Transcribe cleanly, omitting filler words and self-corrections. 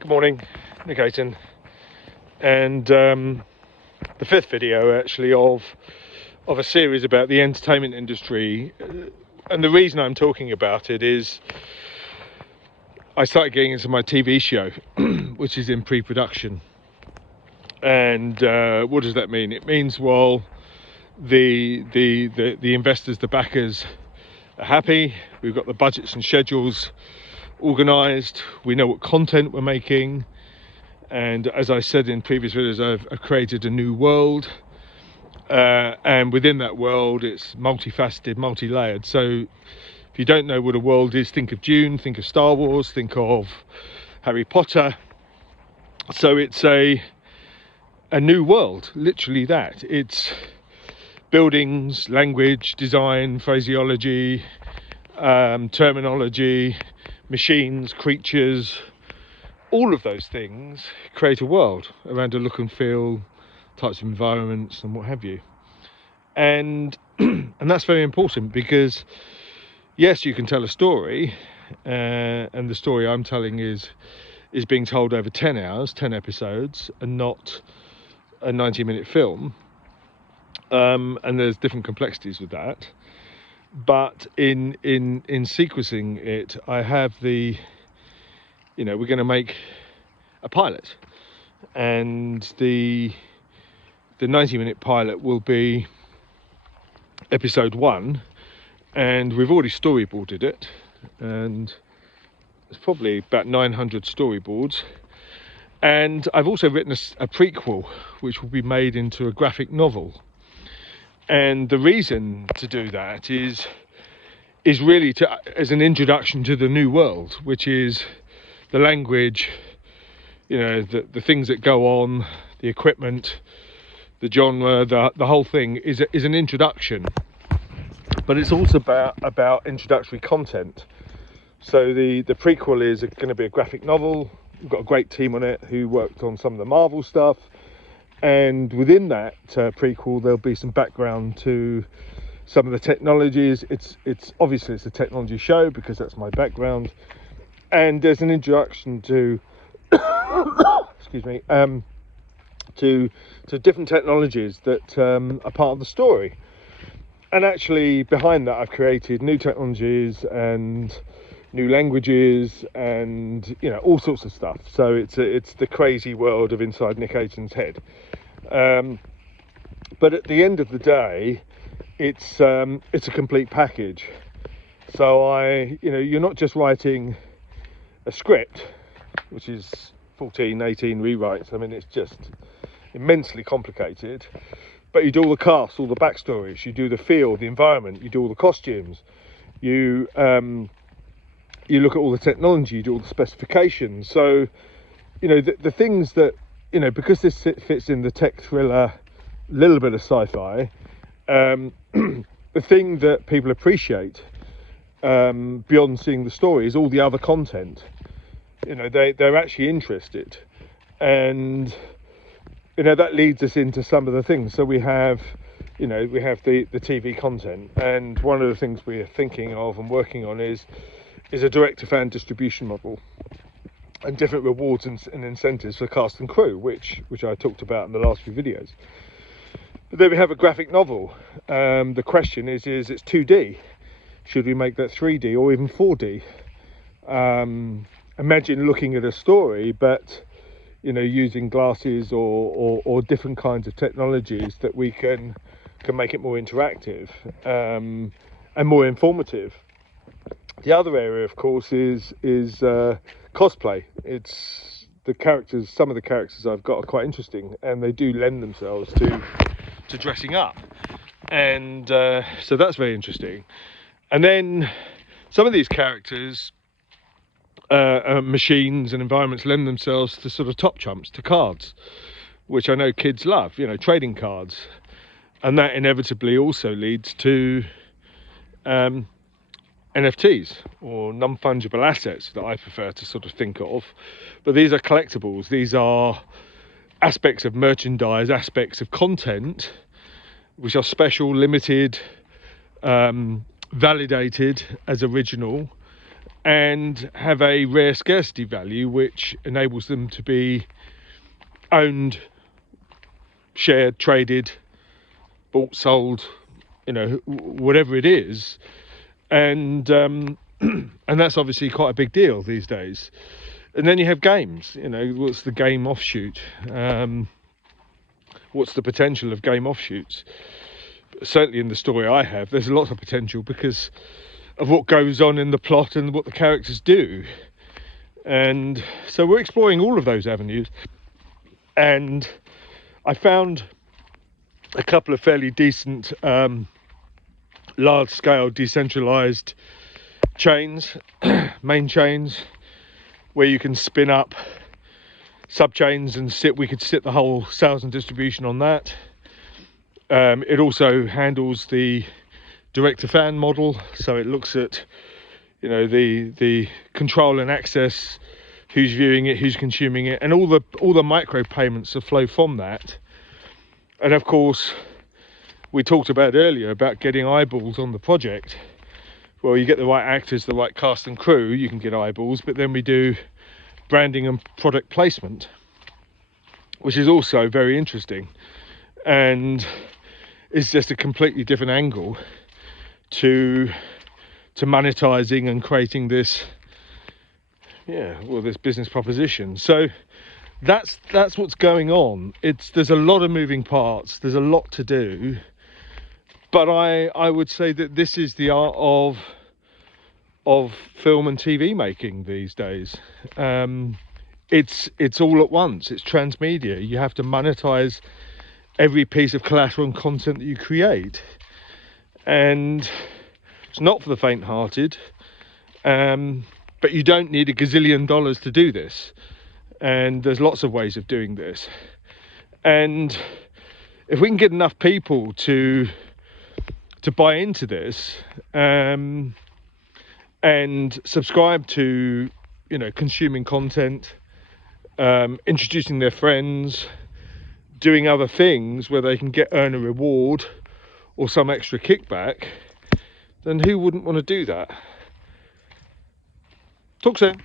Good morning, Nick Ayton, and the fifth video actually of a series about the entertainment industry. And the reason I'm talking about it is I started getting into my TV show, which is in pre-production. And what does that mean? It means, well, the investors, the backers are happy. We've got the budgets and schedules organised. We know what content we're making. And as I said in previous videos, I've created a new world. And within that world, it's multifaceted, multi-layered. So if you don't know what a world is, think of Dune, think of Star Wars, think of Harry Potter. So it's a new world, literally that. It's buildings, language, design, phraseology, terminology, machines, creatures, all of those things create a world around a look and feel, types of environments and what have you. And and that's very important because yes, you can tell a story, and the story I'm telling is being told over 10 hours, 10 episodes, and not a 90-minute film. And there's different complexities with that. But in sequencing it, I have we're going to make a pilot, and the 90-minute pilot will be episode 1, and we've already storyboarded it, and there's probably about 900 storyboards. And I've also written a prequel, which will be made into a graphic novel. And the reason to do that is really as an introduction to the new world, which is the language, the things that go on, the equipment, the genre, the whole thing is an introduction. But it's also about introductory content. So the prequel is going to be a graphic novel. We've got a great team on it who worked on some of the Marvel stuff. And within that prequel, there'll be some background to some of the technologies. It's obviously it's a technology show because that's my background. And there's an introduction to, excuse me, to different technologies that are part of the story. And actually, behind that, I've created new technologies and new languages and all sorts of stuff. So it's the crazy world of inside Nick Ayton's head. But at the end of the day, it's a complete package. So you're not just writing a script, which is 14, 18 rewrites. I mean, it's just immensely complicated. But you do all the cast, all the backstories, you do the feel, the environment, you do all the costumes, you look at all the technology, you do all the specifications. So, the things that, because this fits in the tech thriller, little bit of sci-fi, the thing that people appreciate beyond seeing the story is all the other content. They're actually interested. And, that leads us into some of the things. So we have the TV content. And one of the things we are thinking of and working on is a direct-to-fan distribution model and different rewards and incentives for cast and crew, which I talked about in the last few videos. But then we have a graphic novel. The question is it's 2D. Should we make that 3D or even 4D? Imagine looking at a story, but using glasses or different kinds of technologies that we can make it more interactive and more informative. The other area, of course, is cosplay. It's the characters. Some of the characters I've got are quite interesting, and they do lend themselves to dressing up, and so that's very interesting. And then some of these characters, machines and environments, lend themselves to sort of top trumps, to cards, which I know kids love. Trading cards, and that inevitably also leads to NFTs, or non-fungible assets, that I prefer to sort of think of. But these are collectibles. These are aspects of merchandise, aspects of content, which are special, limited, validated as original, and have a rare scarcity value, which enables them to be owned, shared, traded, bought, sold, whatever it is. And and that's obviously quite a big deal these days. And then you have games. What's the game offshoot? What's the potential of game offshoots? Certainly in the story I have, there's a lot of potential because of what goes on in the plot and what the characters do. And so we're exploring all of those avenues. And I found a couple of fairly decent large-scale decentralised chains, main chains, where you can spin up sub-chains and we could sit the whole sales and distribution on that. It also handles the direct-to-fan model, so it looks at the control and access, who's viewing it, who's consuming it, and all the micro payments that flow from that. And of course, we talked about earlier about getting eyeballs on the project. Well, you get the right actors, the right cast and crew, you can get eyeballs, but then we do branding and product placement, which is also very interesting, and it's just a completely different angle to monetizing and creating this this business proposition. So that's what's going on. There's a lot of moving parts, there's a lot to do, but I would say that this is the art of film and TV making these days. It's all at once. It's transmedia. You have to monetize every piece of collateral and content that you create, and it's not for the faint-hearted. But you don't need $1 gazillion to do this, and there's lots of ways of doing this. And if we can get enough people to buy into this, and subscribe to consuming content, introducing their friends, doing other things where they can earn a reward or some extra kickback, then who wouldn't want to do that? Talk soon.